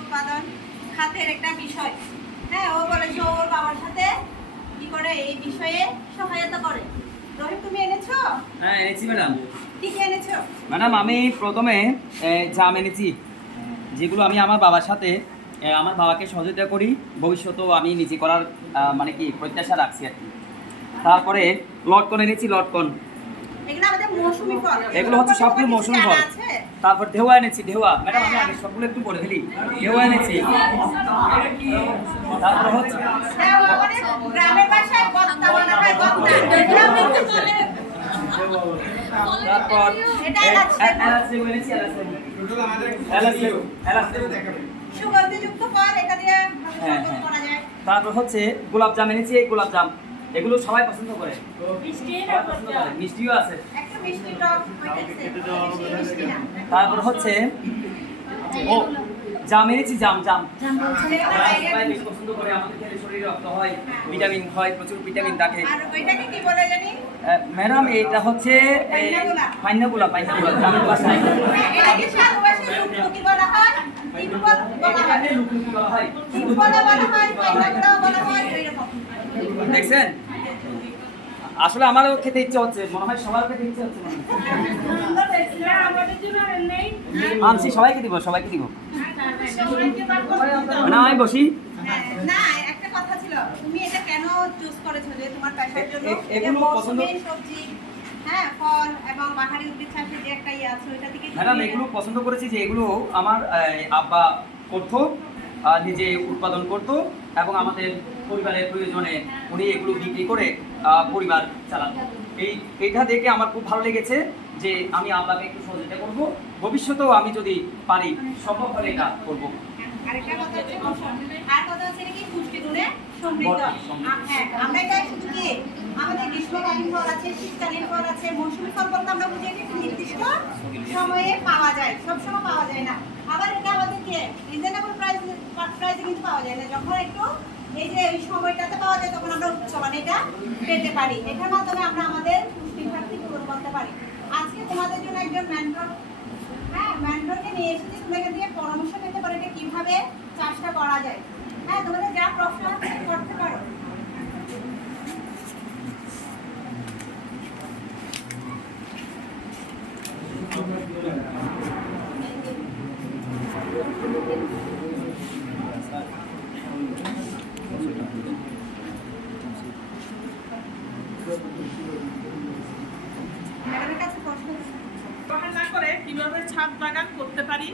উৎপাদন খাতের একটা বিষয়। হ্যাঁ, ও বলেছে ওর বাবার সাথে কি করে এই বিষয়ে সহায়তা করে। রহিম, তুমি এনেছো? হ্যাঁ এনেছি ম্যাডাম। কি কি এনেছো? ম্যাডাম আমি প্রথমে জাম এনেছি, যেগুলো আমি আমার বাবার সাথে আমার বাবাকে সহযোগিতা করি, ভবিষ্যতেও আমি নিজে করার মানে কি প্রত্যাশা রাখছি আর কি। তারপরে লটকন এনেছি, লটকন এগুলো আমাদের মৌসুমী ফল। এগুলো হচ্ছে সবগুলো মৌসুমী ফল। তারপর ঢেউয়া এনেছি, ঢেউয়া ম্যাডাম আমি আগে সবগুলো একটু বলে ফেলি। ঢেউয়া এনেছি, তারপর হচ্ছে হ্যাঁ, ও মানে গ্রামের ভাষায় বত্তা বলা হয়, বত্তা। তারপর এটা এলাচ লেবু। এনেছি, এলাচ লেবু। সুগন্ধিযুক্ত ফল, এটা দিয়ে হ্যাঁ, শরবত হ্যাঁ। করা যায়। তারপর হচ্ছে গোলাপ জাম এনেছি, এই গোলাপ জাম এগুলো সবাই পছন্দ করে, সবাই পছন্দ করে, মিষ্টিও আছে। একটা মিষ্টি টক হইতেছে, বেশি মিষ্টি না। তারপর হচ্ছে ও জাম এনেছি, জাম জাম সবাই বেশি পছন্দ করে, আমাদের খেলে শরীরে রক্ত হয়, ভিটামিন হয়, প্রচুর ভিটামিন থাকে। আর ওইটাকে কি বলে জানি? ম্যাডাম এটা হচ্ছে পাইনা গোলাপ, গ্রামের ভাষায় এটাকে সাধু ভাষায় লুকলুকি বলা হয়, টিপবল বলা হয়, লুকলুকি বলা হয়। টিপবল বলা হয়, পাইনাগুলো বলা হয়, এইরকম। দেখছেন, আসলে আমারও খেতে ইচ্ছে হচ্ছে, মনে হয় সবার খেতে ইচ্ছে হচ্ছে মনে হয়। আনছি, সবাইকে দিব, সবাইকে দিব। না আমি বসি। না, একটা কথা ছিল, তুমি এটা কেন চুজ করেছো যে তোমার পেশার জন্য? এগুলো পছন্দ, মৌসুমী সবজি, হ্যাঁ, ফল এবং বাহারি উদ্ভিদ চাষের যে একটা ইয়ে আছে ওইটা থেকে ম্যাডাম এগুলো পছন্দ করেছি যে এগুলো আমার আব্বা করতো, নিজে উৎপাদন করতো এবং আমাদের পরিবারের প্রয়োজনে উনি এগুলো বিক্রি করে পরিবার চালাতো। এইটা দেখে আমার খুব ভালো লেগেছে যে আমি আব্বাকে একটু সহযোগিতা করবো, ভবিষ্যতেও আমি যদি পারি সম্ভব হলে এটা করবো। আরেকটা কথা হচ্ছে আর কথা হচ্ছে কি পুষ্টিগুণে সমৃদ্ধ। হ্যাঁ, আমরা এটা শুধু কি আমাদের গ্রীষ্মকালীন ফল আছে, শীতকালীন ফল আছে, মৌসুমী ফল বলতে আমরা বুঝি একটা নির্দিষ্ট সময়ে পাওয়া যায়, সবসময় পাওয়া যায় না। আবার এটা আমাদের কি রিজনেবল প্রাইসে কিন্তু পাওয়া যায় না। যখন একটু এই যে এই সময়টাতে পাওয়া যায় তখন আমরা উচ্চমানে এটা পেতে পারি। এটার মাধ্যমে আমরা আমাদের পুষ্টি ঘাটতি পূরণ করতে পারি। আজকে তোমাদের জন্য একজন মেন্টর, হ্যাঁ, মেন্টরকে নিয়ে এসেছি, তোমরা এখান থেকে পরামর্শ পেতে পারো এটা কিভাবে চাষটা করা যায়। হ্যাঁ, তোমাদের যা প্রশ্ন আছে করতে পারো। ম্যাডামের কাছে প্রশ্ন ব্যবহার না করে কিভাবে ছাদ বাগান করতে পারি?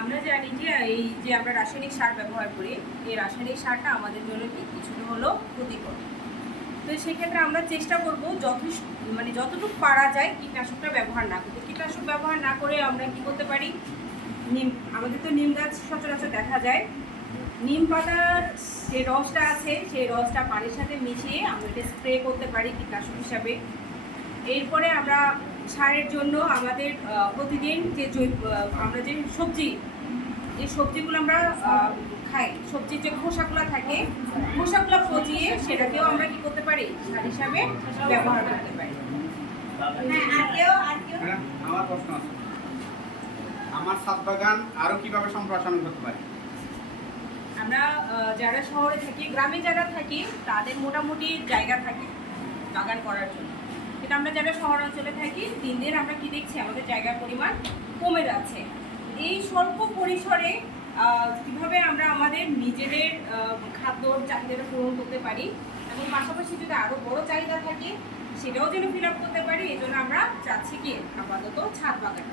আমরা জানি যে এই যে আমরা রাসায়নিক সার ব্যবহার করি, এই রাসায়নিক সারটা আমাদের জন্য কিছুটা হলেও ক্ষতিকর। তো সেক্ষেত্রে আমরা চেষ্টা করব যতটুকু পারা যায় কীটনাশকটা ব্যবহার না করতে। কীটনাশক ব্যবহার না করে আমরা কি করতে পারি, আমাদের তো নিম গাছ সচরাচর দেখা যায়, নিম পাতার যে রসটা আছে সেই রসটা পানির সাথে মিশিয়ে আমরা এটা স্প্রে করতে পারি কীটনাশক হিসাবে। এরপরে আমরা সারের জন্য আমাদের প্রতিদিন যে আমরা যে সবজিগুলো আমরা খাই, সবজির যে খোসাগুলো থাকে, খোসাগুলো পচিয়ে সেটাকেও আমরা কি করতে পারি, সার হিসাবে ব্যবহার করতে পারি। হ্যাঁ, আর কেউ আমার প্রশ্ন আছে, আমার ছাদ বাগান আরো কিভাবে সম্প্রসারণ করতে পারি? আমরা যারা শহরে থাকি, গ্রামে যারা থাকি তাদের মোটামুটি জায়গা থাকে বাগান করার জন্য, কিন্তু আমরা যারা শহর অঞ্চলে থাকি দিন দিন আমরা কি দেখছি আমাদের জায়গার পরিমাণ কমে যাচ্ছে। এই স্বল্প পরিসরে কীভাবে আমরা আমাদের নিজেদের খাদ্যর চাহিদাটা পূরণ করতে পারি এবং পাশাপাশি যদি আরও বড় চাহিদা থাকে সেটাও যেন ফিল আপ করতে পারি, এই জন্য আমরা চাচ্ছি কি আপাতত ছাদ বাগান।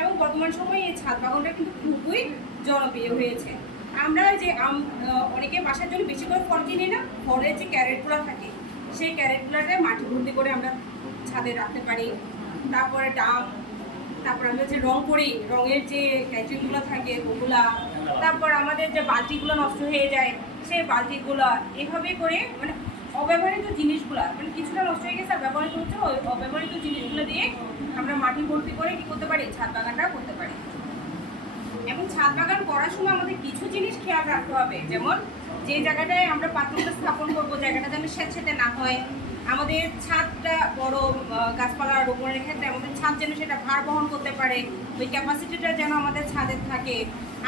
এবং বর্তমান সময়ে এই ছাদ বাগানটা কিন্তু খুবই জনপ্রিয় হয়েছে। আমরা যে অনেকে বাসার জন্য বেশি করে ফল কিনি না, ফলের যে ক্যারেটগুলো থাকে সেই ক্যারেটগুলোতে মাটি ভর্তি করে আমরা ছাদে রাখতে পারি। তারপরে তারপর আমরা যে রং করি, রঙের যে ক্যাটারিগুলো থাকে ওগুলা, তারপর আমাদের যে বালতিগুলো নষ্ট হয়ে যায় সেই বালতিগুলো, এভাবে করে অব্যবহৃত জিনিসগুলো কিছুটা নষ্ট হয়ে গেছে আর ব্যবহৃত হচ্ছে, ওই অব্যবহৃত জিনিসগুলো দিয়ে আমরা মাটি ভর্তি করে কি করতে পারি, ছাদ বাগানটা করতে পারি। এবং ছাদ বাগান করার সময় আমাদের কিছু জিনিস খেয়াল রাখতে হবে, যেমন যে জায়গাটায় আমরা পাত্রটা স্থাপন করবো জায়গাটা যেন স্যাঁতস্যাঁতে না হয়, আমাদের ছাদটা বড় গাছপালা রোপণের ক্ষেত্রে আমাদের ছাদ যেন সেটা ভার বহন করতে পারে, ওই ক্যাপাসিটিটা যেন আমাদের ছাদের থাকে।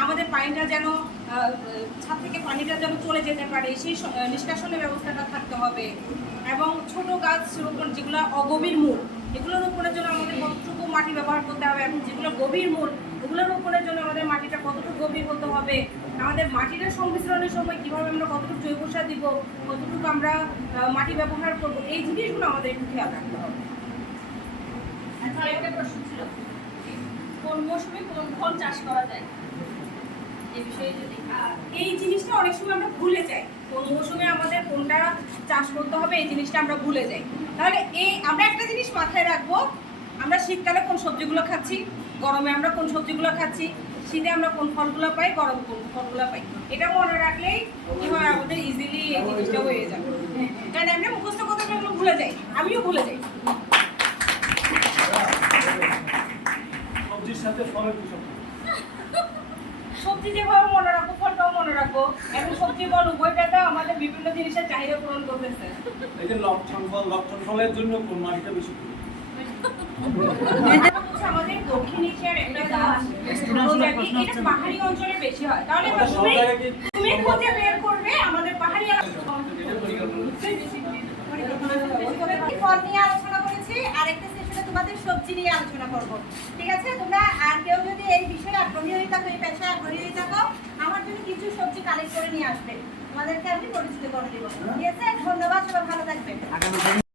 আমাদের পানিটা যেন ছাদ থেকে পানিটা যেন চলে যেতে পারে, সেই নিষ্কাশনের ব্যবস্থাটা থাকতে হবে। এবং ছোট গাছ রোপণ, যেগুলো অগভীর মূল, এগুলো রোপণের জন্য আমাদের কতটুকু মাটি ব্যবহার করতে হবে, এবং যেগুলো গভীর মূল ওগুলো রোপণের জন্য আমাদের মাটিটা কতটুকু গভীর হতে হবে, আমাদের মাটিটা সংমিশ্রণের সময় কীভাবে আমরা কতটুকু জৈব সার দিব, কতটুকু আমরা মাটি ব্যবহার করব, এই জিনিসগুলো আমাদের একটু খেয়াল রাখতে হবে। আচ্ছা, একটা প্রশ্ন ছিল, কোন মৌসুমে কোন ফল চাষ করা যায় এই বিষয়ে যদি এই জিনিসটা অনেক সময় আমরা ভুলে যাই, কোন মৌসুমে আমাদের কোনটা চাষ করতে হবে এই জিনিসটা আমরা ভুলে যাই। তাহলে আমরা একটা জিনিস মাথায় রাখবো, আমরা শীতকালে কোন সবজিগুলো খাচ্ছি, গরমে আমরা কোন সবজিগুলো খাচ্ছি, শীতে আমরা কোন ফলগুলো পাই, গরমে কোন ফলগুলো পাই, এটা মনে রাখলেই কি হয় আমাদের ইজিলি এই জিনিসটা হয়ে যাবে। কারণ আমরা মুখস্থ কথাগুলো ভুলে যাই, আমিও ভুলে যাই। সবজির সাথে ফলের কি সম্পর্ক? সবজি যেভাবে মনে রাখবো ফলটাও মনে রাখবো, এবং সবজি ফল উভয়টাতে আমাদের বিভিন্ন জিনিসের চাহিদা পূরণ করতেছে। এই যে লক্ষণ ফলের জন্য কোন মাটিটা বেশি আমাদের দক্ষিণ এশিয়ার একটা গাছ, এটা পাহাড়ি অঞ্চলে বেশি হয়। তাহলে তুমি খুঁজে বের করবে আমাদের পাহাড়ি ফল নিয়ে আলোচনা করেছি, আরেকটা সেশনে তোমাদের সবজি নিয়ে আলোচনা করব। ঠিক আছে, তোমরা আর কেউ যদি এই বিষয়ে আগ্রহী হয়ে থাকো, এই পেশায় আগ্রহী হয়ে থাকো, আমার জন্য কিছু সবজি কালেক্ট করে নিয়ে আসবে, তোমাদেরকে আমি পরিচিত করে দেবো। ঠিক আছে, ধন্যবাদ, সবাই ভালো থাকবে।